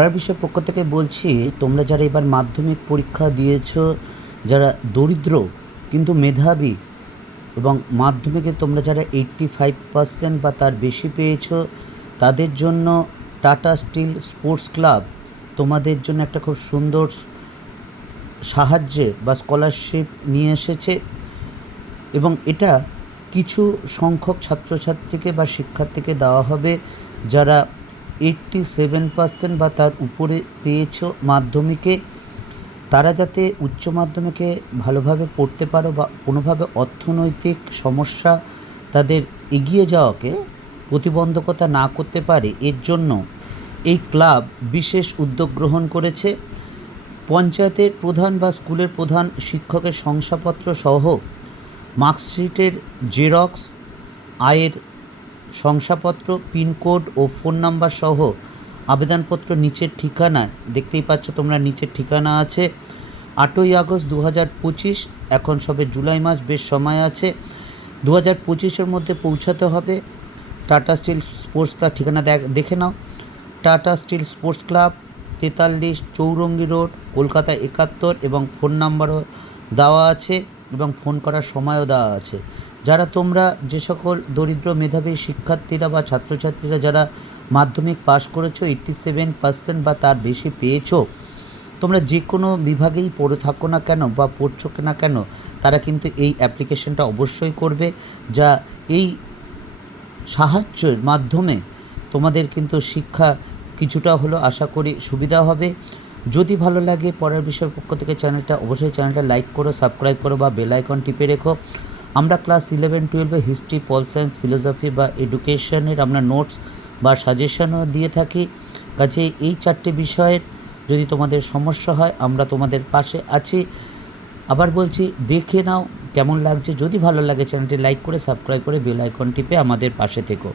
পড়ার বিষয় পক্ষ থেকে বলছি, তোমরা যারা এবার মাধ্যমিক পরীক্ষা দিয়েছো, যারা দরিদ্র কিন্তু মেধাবী এবং মাধ্যমিকে তোমরা যারা 85% বা তার বেশি পেয়েছো, তাদের জন্য টাটা স্টিল স্পোর্টস ক্লাব তোমাদের জন্য একটা খুব সুন্দর সাহায্যে বা স্কলারশিপ নিয়ে এসেছে। এবং এটা কিছু সংখ্যক ছাত্রছাত্রীকে বা শিক্ষার্থীকে দেওয়া হবে যারা 87% বা তার উপরে পেয়েছো মাধ্যমিকে। তারা যাতে উচ্চ মাধ্যমিকে ভালোভাবে পড়তে পারো বা কোনোভাবে অর্থনৈতিক সমস্যা তাদের এগিয়ে যাওয়াকে প্রতিবন্ধকতা না করতে পারে, এর জন্য এই ক্লাব বিশেষ উদ্যোগ গ্রহণ করেছে। পঞ্চায়েতের প্রধান বা স্কুলের প্রধান শিক্ষকের শংসাপত্র সহ মার্কশিটের জেরক্স, আয়ের শংসাপত্র, পিনকোড ও ফোন নাম্বার সহ আবেদনপত্র নিচের ঠিকানায়, দেখতেই পাচ্ছ তোমরা নিচের ঠিকানা আছে। 8ই আগস্ট 2025, এখন সবে জুলাই মাস, বেশ সময় আছে। 2025-এর মধ্যে পৌঁছাতে হবে। টাটা স্টিল স্পোর্টস ক্লাব ঠিকানা দেখে নাও। Tata Steel sports club, 43 Chowringhee road, Kolkata 71, এবং ফোন নাম্বারও দেওয়া আছে এবং ফোন করার সময়ও দেওয়া আছে। যারা তোমরা যে সকল দরিদ্র মেধাবী শিক্ষার্থীরা বা ছাত্রছাত্রীরা যারা মাধ্যমিক পাশ করেছো, 87% বা তার বেশি পেয়েছো, তোমরা যে কোনো বিভাগেই পড়ে থাকো না কেন বা পড়ছো না কেন, তারা কিন্তু এই অ্যাপ্লিকেশনটা অবশ্যই করবে। যা এই সাহায্যের মাধ্যমে তোমাদের কিন্তু শিক্ষা কিছুটা হলেও আশা করি সুবিধা হবে। যদি ভালো লাগে পড়ার বিষয়ের পক্ষ থেকে অবশ্যই চ্যানেলটা লাইক করো, সাবস্ক্রাইব করো বা বেল আইকন টিপে রেখো। আমরা class 11-12 history, pol science, philosophy বা এডুকেশনের আমরা নোটস বা সাজেশনও দিয়ে থাকি। কাজে এই 4টে বিষয়ের যদি তোমাদের সমস্যা হয়, আমরা তোমাদের পাশে আছি। আবার বলছি, দেখে নাও কেমন লাগছে। যদি ভালো লাগে চ্যানেলটি লাইক করে, সাবস্ক্রাইব করে, বেল আইকন টিপে আমাদের পাশে থেকো।